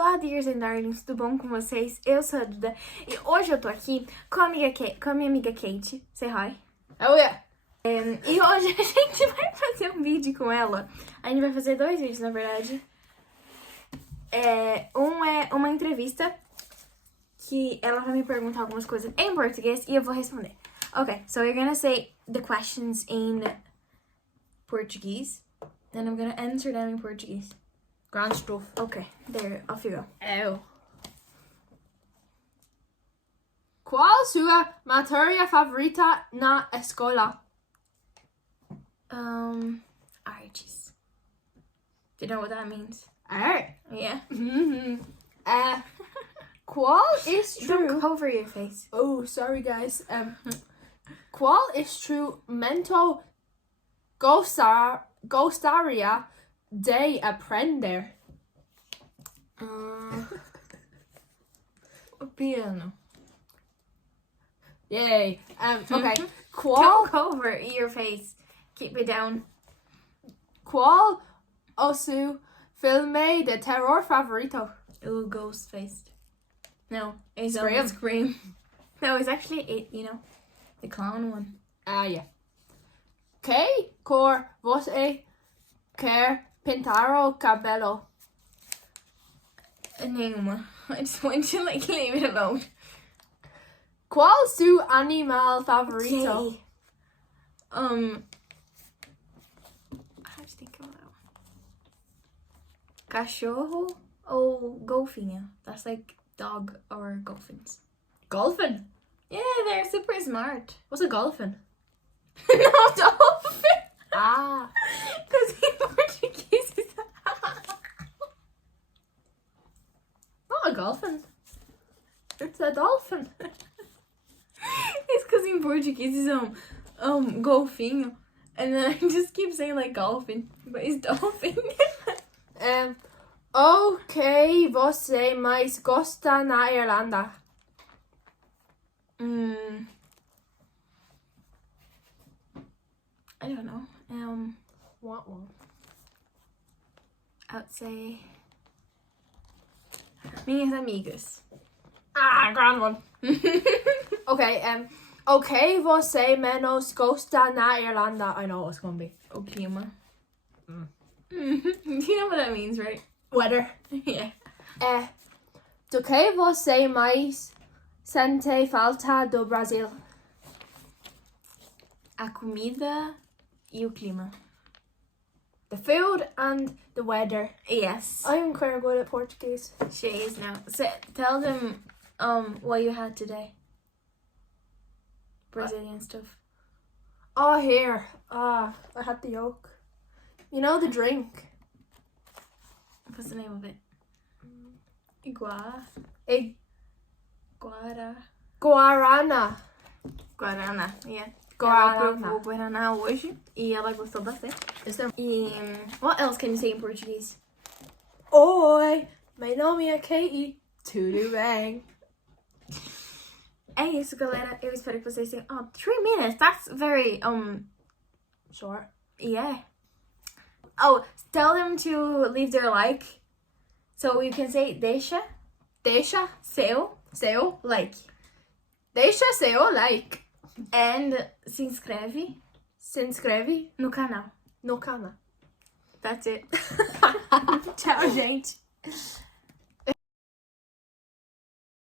Olá, dears and darlings, tudo bom com vocês? Eu sou a Duda e hoje eu tô aqui com a minha amiga Kate. Say hi. Oh, yeah. E hoje a gente vai fazer um vídeo com ela. A gente vai fazer 2 vídeos, na verdade. Um é uma entrevista que ela vai me perguntar algumas coisas em português e eu vou responder. Okay, so you're gonna say the questions in Portuguese, and I'm gonna answer them in Portuguese. Grand stuff. Okay, there, off you go. Oh. Qual sua matéria favorita na escola? Artes. Do you know what that means? Yeah. Qual is Don't true? cover your face. Oh, sorry guys. Qual is true mental gostaria de aprender? O piano. Yay. Okay. Don't cover your face. Keep it down. Qual o seu filme de terror favorito? Ooh, ghost faced. No, it's Scream. Scream. No, it's actually the clown one. Yeah. Que cor você quer pintar o cabelo? Nenhuma. I just want you to leave it alone. Qual seu animal favorito? Okay. I have to think about that one. Cachorro ou golfinho? That's like dog or dolphins. Golfin. Yeah, they're super smart. What's a golfin? No, dolphin. Because in Portuguese is not a golfin. It's a dolphin. It's because in Portuguese is golfinho, and then I just keep saying like golfin, but it's dolphin. O que você mais gosta na Irlanda? I don't know. What one? I would say Minhas amigas. Grand one. Okay, o que você menos gosta na Irlanda? I know what it's gonna be. O clima. You know what that means, right? Weather. Yeah. Do que você mais sente falta do Brasil? A comida e o clima. The food and the weather. Yes. I'm quite good at Portuguese. She is now. So, tell them what you had today. Brazilian stuff. Oh, here. I had the yolk. You know the drink? What's the name of it? Guarana. Guarana, yeah. Ela provou Guaraná hoje e ela gostou bastante. E what else can you say in Portuguese? Oi, meu nome é Katie. Tudo bem? É isso, galera. Eu espero que vocês tenham... 3 minutes. That's very, Short. yeah. Oh, tell them to leave their like. So you can say deixa seu like. Deixa seu like. And se inscreve no canal. No canal. That's it. Tchau, gente.